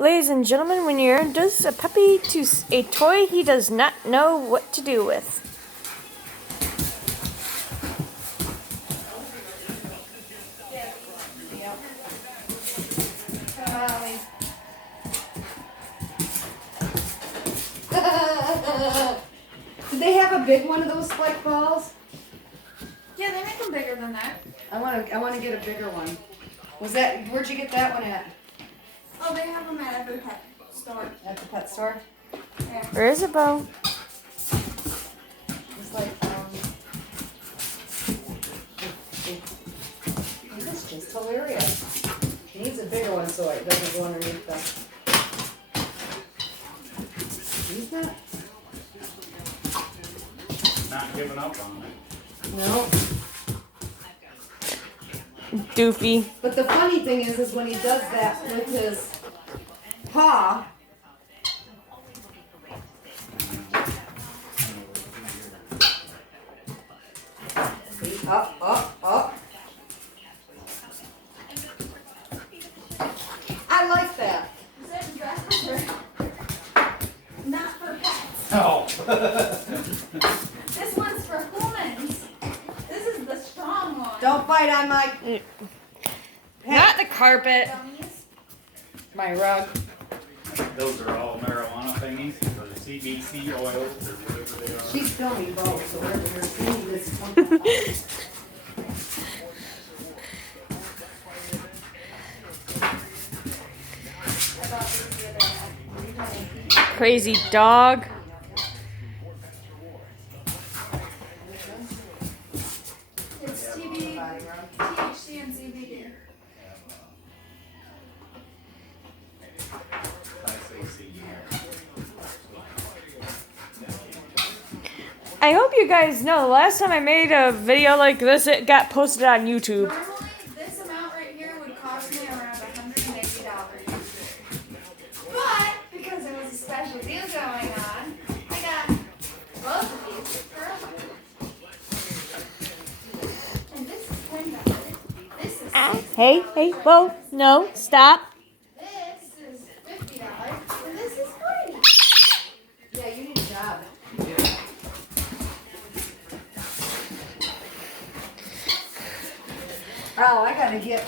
Ladies and gentlemen, when you introduce a puppy to a toy he does not know what to do with. Did they have a big one of those spike balls? Yeah, they make them bigger than that. I want to get a bigger one. Where'd you get that one at? Oh, they have them at every pet store. At the pet store? Yeah. Where is it, Bo? It's like, this is just hilarious. He needs a bigger one so it doesn't go underneath the... He's Not giving up on it. No. Doofy. But the funny thing is when he does that with his paw, up. I like that. Not for pets. Oh. This one's for humans. This is the strong one. Don't bite on my Not the carpet. Dummies. my rug. Those are all marijuana thingies, or CBC oils, or whatever they are. She's filming both, so wherever you're seeing this one. Crazy dog. It's THC and CBD. I hope you guys know, the last time I made a video like this, it got posted on YouTube. Normally, this amount right here would cost me around $180. But, because there was a special deal going on, I got both of these for $100. And this is $10. This is $60. Hey, Bo, no, stop. This is $50. And this is $40. Yeah, you need a job. Oh, I gotta get